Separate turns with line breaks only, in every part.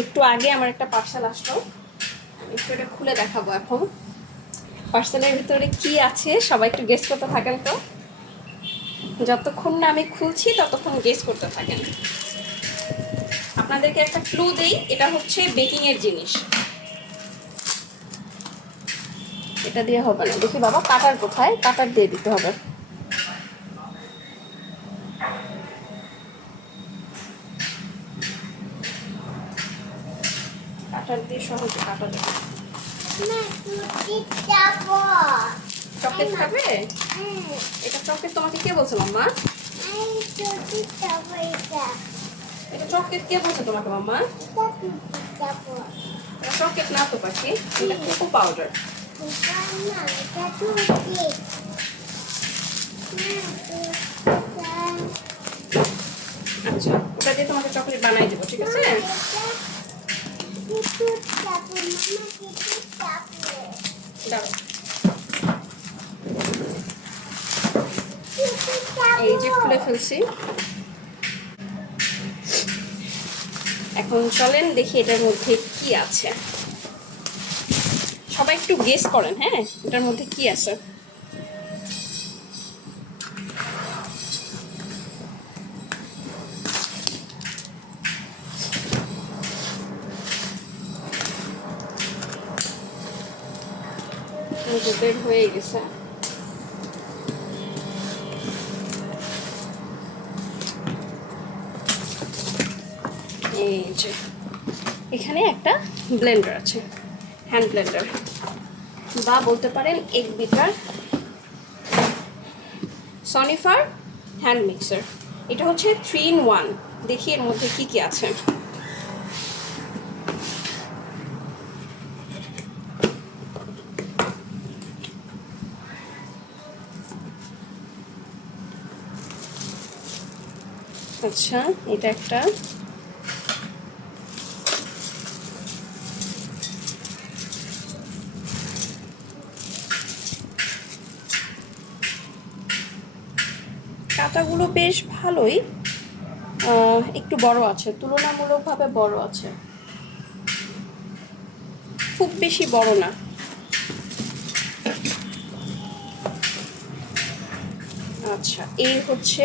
একটু আগে আমার একটা পার্সেল আসলো। একটু এটা খুলে দেখাবো এখন। পার্সেলের ভিতরে কি আছে, সবাই একটু গেস করতে থাকেন তো। যতক্ষণ না আমি খুলছি, ততক্ষণ গেস করতে থাকেন। আপনাদেরকে একটা ক্লু দেই, এটা হচ্ছে বেকিং এর জিনিস। এটা দিয়ে হবে না। দেখি বাবা, কাটার কোথায়? কাটার দিয়ে দিতে হবে কাটার দিয়ে সহজে কাটা যাবে চকলেট খাবে? এটা চকলেট তোমাকে কে বলছে, মাম্মা? এটা চকলেট কে বলছে তোমাকে, মাম্মা? চকলেট না তো, পাখি। এটা কোকো পাউডার। আচ্ছা ওটা দিয়ে তোমাকে চকলেট বানাই দেবো, ঠিক আছে? দাঁড়াও। এই যে খুলে ফেলছি। এখন চলেন দেখি এটার মধ্যে কি আছে। সবাই একটু গেস করেন হ্যাঁ? এটার মধ্যে কি আছে? বের হয়ে গেছে। এই যে, এখানে একটা ব্লেন্ডার আছে হ্যান্ড ব্লেন্ডার বা বলতে পারেন এক বিটার সনিফার হ্যান্ড মিক্সার এটা হচ্ছে থ্রি ইন ওয়ান দেখি এর মধ্যে কি কি আছে। আচ্ছা এটা একটা কাঁটাগুলো বেশ ভালোই একটু বড় আছে, তুলনামূলকভাবে বড় আছে। খুব বেশি বড় না। আচ্ছা এই হচ্ছে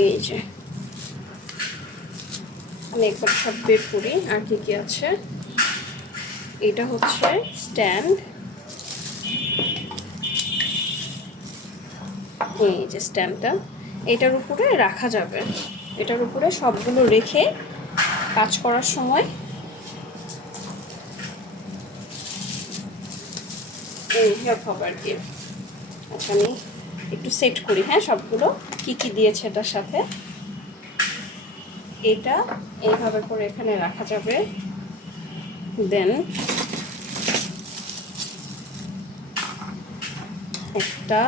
এই যে, আমি একবার সব বের করি, আর কি কি আছে? এটা হচ্ছে স্ট্যান্ড। এই যে স্ট্যাম্পটা, এটার উপরে রাখা যাবে। এটার উপরে সবগুলো রেখে কাজ করার সময় আর কি আচ্ছা আমি একটু সেট করি হ্যাঁ সবগুলো। কি কি দিয়েছে এটার সাথে? এটা এইভাবে করে এখানে রাখা যাবে। দেন একটা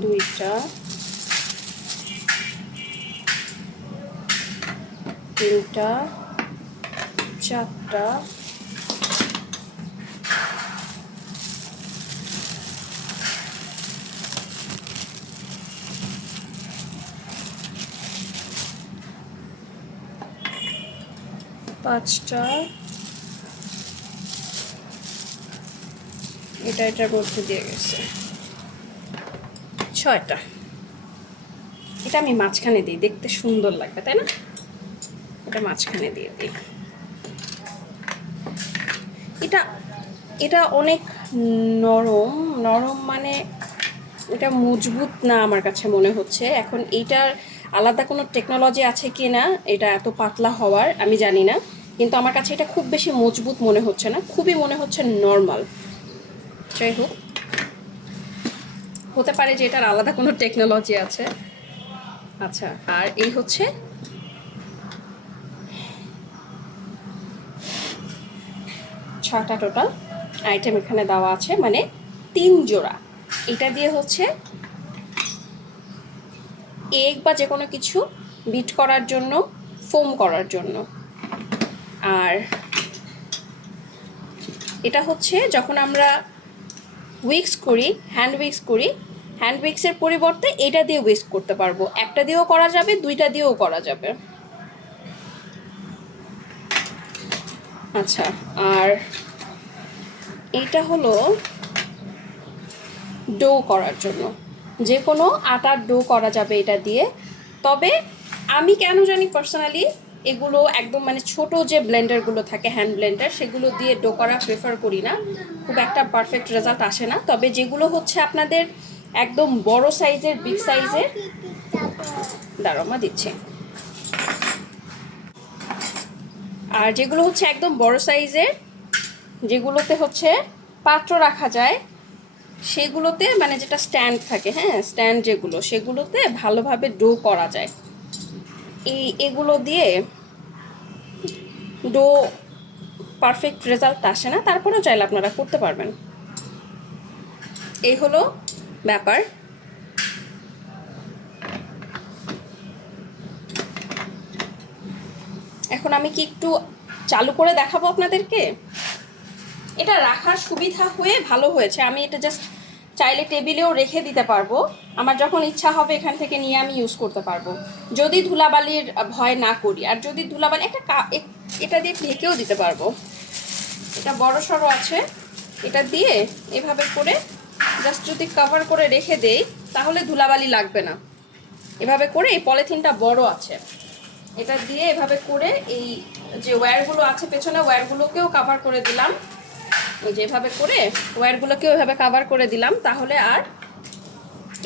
দুইটা। তিনটা। চারটা। পাঁচটা। এটা এটার মধ্যে দিয়ে গেছে। ছয়টা এটা আমি মাঝখানে দিই, দেখতে সুন্দর লাগবে, তাই না? এটা মাঝখানে দিয়ে দিই। এটা এটা অনেক নরম নরম মানে এটা মজবুত না আমার কাছে মনে হচ্ছে। এখন এইটার আলাদা কোনো টেকনোলজি আছে কি না, এটা এত পাতলা হওয়ার আমি জানি না। কিন্তু আমার কাছে এটা খুব বেশি মজবুত মনে হচ্ছে না, খুবই মনে হচ্ছে নর্মাল যাই হোক। হতে পারে যে এটার আলাদা কোনো টেকনোলজি আছে। আচ্ছা আর এই হচ্ছে? ছটা টোটাল আইটেম এখানে দেওয়া আছে মানে তিন জোড়া। এটা দিয়ে হচ্ছে এগ বা যে কোনো কিছু বিট করার জন্য ফোম করার জন্য। আর এটা হচ্ছে যখন আমরা উইক্স করি হ্যান্ড উইক্স করি হ্যান্ড উইক্সের পরিবর্তে এটা দিয়ে উইক্স করতে পারব। একটা দিয়েও করা যাবে, দুইটা দিয়েও করা যাবে। আচ্ছা আর এইটা হলো ডো করার জন্য। যে কোনো আটার ডো করা যাবে এটা দিয়ে। তবে আমি কেন জানি পার্সোনালি এগুলো একদম মানে ছোট যে ব্লেন্ডারগুলো থাকে হ্যান্ড ব্লেন্ডার সেগুলো দিয়ে ডো করা প্রেফার করি না। খুব একটা পারফেক্ট রেজাল্ট আসে না। তবে যেগুলো হচ্ছে আপনাদের একদম বড় সাইজের বিগ সাইজের দাঁড়ামা দিচ্ছে। আর যেগুলো হচ্ছে একদম বড় সাইজের যেগুলোতে হচ্ছে পাত্র রাখা যায়, সেগুলোতে মানে যেটা স্ট্যান্ড থাকে হ্যাঁ স্ট্যান্ড যেগুলো, সেগুলোতে ভালোভাবে ডো করা যায়। এই, এগুলো দিয়ে ডো পারফেক্ট রেজাল্ট আসে না, তারপরেও চাইলে আপনারা করতে পারবেন। এই হলো ব্যাপার। এখন আমি কি একটু চালু করে দেখাবো আপনাদেরকে? এটা রাখার সুবিধা হয়ে ভালো হয়েছে। আমি এটা জাস্ট চাইলে টেবিলেও রেখে দিতে পারব। আমার যখন ইচ্ছা হবে এখান থেকে নিয়ে আমি ইউজ করতে পারব। যদি ধুলাবালির ভয় না করি, আর যদি ধুলাবালি একটা এটা দিয়ে ঢেকেও দিতে পারব। এটা বড় সড়ো আছে। এটা দিয়ে এভাবে করে জাস্ট যদি কভার করে রেখে দেই, তাহলে ধুলাবালি লাগবে না। এভাবে করে এই পলিথিনটা বড় আছে। এটা দিয়ে এভাবে করে এই যে ওয়্যারগুলো আছে, পেছনে ওয়্যারগুলোকেও কাভার করে দিলাম। এই যে এভাবে করে ওয়্যারগুলোকেও এভাবে কাভার করে দিলাম, তাহলে আর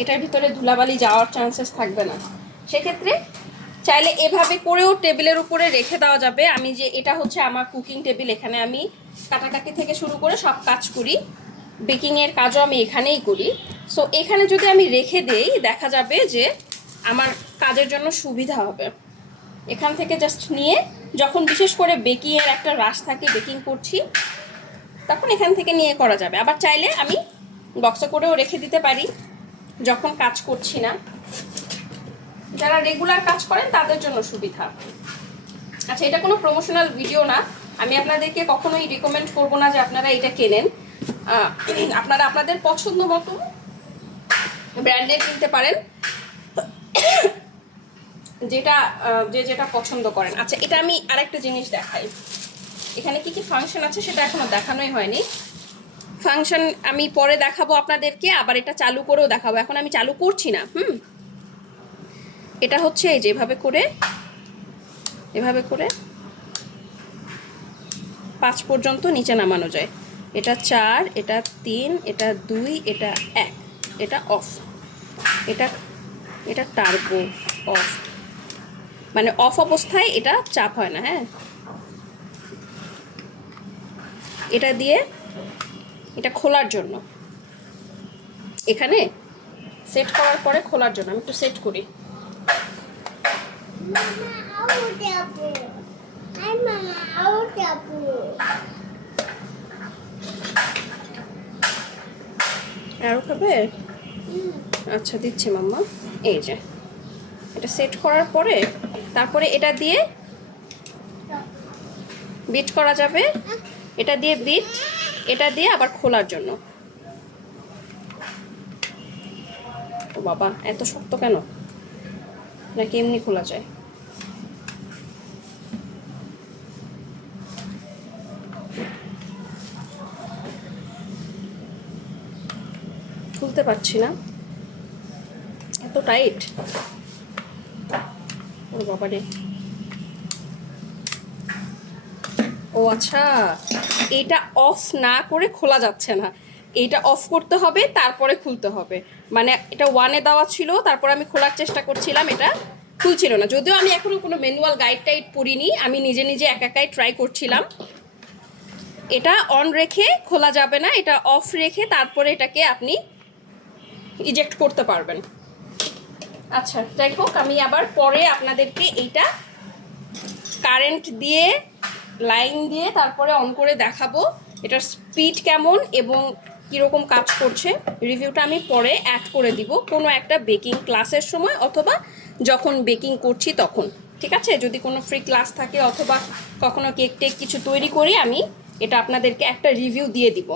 এটার ভিতরে ধুলাবালি যাওয়ার চান্সেস থাকবে না। সেক্ষেত্রে চাইলে এভাবে করেও টেবিলের উপরে রেখে দেওয়া যাবে। আমি যে, এটা হচ্ছে আমার কুকিং টেবিল এখানে আমি কাটাকাটি থেকে শুরু করে সব কাজ করি। বেকিংয়ের কাজও আমি এখানেই করি। সো এখানে যদি আমি রেখে দেই, দেখা যাবে যে আমার কাজের জন্য সুবিধা হবে। এখান থেকে জাস্ট নিয়ে যখন বিশেষ করে বেকিংয়ের একটা রাশ থাকে বেকিং করছি, তখন এখান থেকে নিয়ে করা যাবে। আবার চাইলে আমি বক্সে করেও রেখে দিতে পারি, যখন কাজ করছি না। যারা রেগুলার কাজ করেন, তাদের জন্য সুবিধা। আচ্ছা এটা কোনো প্রমোশনাল ভিডিও না। আমি আপনাদেরকে কখনোই রেকমেন্ড করব না যে আপনারা এটা কেনেন। আপনারা আপনাদের পছন্দ মতো ব্র্যান্ডের কিনতে পারেন। যেটা যে যেটা পছন্দ করেন। আচ্ছা এটা আমি আরেকটা জিনিস দেখাই। এখানে কি কি ফাংশন আছে সেটা এখনও দেখানোই হয়নি। ফাংশন আমি পরে দেখাবো আপনাদেরকে, আবার এটা চালু করেও দেখাবো। এখন আমি চালু করছি না, হুম? এটা হচ্ছে এই যে এভাবে করে এভাবে করে পাঁচ পর্যন্ত নিচে নামানো যায়। এটা চার, এটা তিন, এটা দুই, এটা এক, এটা অফ। এটা এটা টার্বো অফ। মানে অফ অবস্থায় এটা চাপ হয় না হ্যাঁ? এটা দিয়ে এটা খোলার জন্য। এখানে সেট করার পরে খোলার জন্য। আমি একটু সেট করি। আরও খাবে? আচ্ছা দিচ্ছি মাম্মা। এই যে এটা সেট করার পরে তারপরে এটা দিয়ে বিট করা যাবে। এটা দিয়ে বিট এটা দিয়ে আবার খোলার জন্য। ও বাবা এত শক্ত কেন? নাকি এমনি খোলা যায়? খুলতে পারছি না। এত টাইট ওর বাবা রে। ও আচ্ছা এটা অফ না করে খোলা যাচ্ছে না। এটা অফ করতে হবে, তারপরে খুলতে হবে। মানে এটা ওয়ানে দেওয়া ছিল, তারপর আমি খোলার চেষ্টা করছিলাম, এটা খুলছিল না। যদিও আমি এখনও কোনো ম্যানুয়াল গাইড টাইড পড়িনি, আমি নিজে নিজে একা একাই ট্রাই করছিলাম। এটা অন রেখে খোলা যাবে না, এটা অফ রেখে তারপরে এটাকে আপনি ইজেক্ট করতে পারবেন। আচ্ছা যাই হোক, আমি আবার পরে আপনাদেরকে এইটা কারেন্ট দিয়ে লাইন দিয়ে তারপরে অন করে দেখাবো এটার স্পিড কেমন এবং কীরকম কাজ করছে। রিভিউটা আমি পরে অ্যাড করে দিব, কোনো একটা বেকিং ক্লাসের সময় অথবা যখন বেকিং করছি তখন। ঠিক আছে? যদি কোনো ফ্রি ক্লাস থাকে অথবা কখনো কেক টেক কিছু তৈরি করি, আমি এটা আপনাদেরকে একটা রিভিউ দিয়ে দিব।